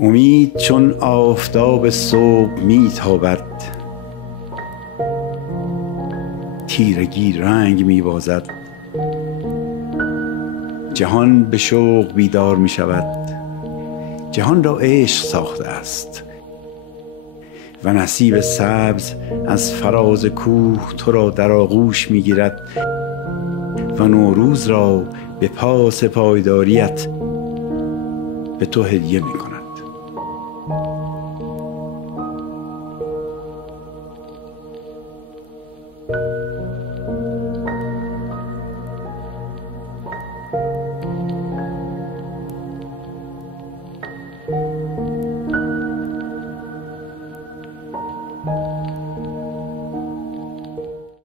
امید چون آفتاب صبح می تابد، تیرگی رنگ می بازد. جهان به شوق بیدار می شود، جهان را عشق ساخته است و نصیب سبز از فراز کوه تو را در آغوش می گیرد و نوروز را به پاس پایداریت به تو هدیه می کند.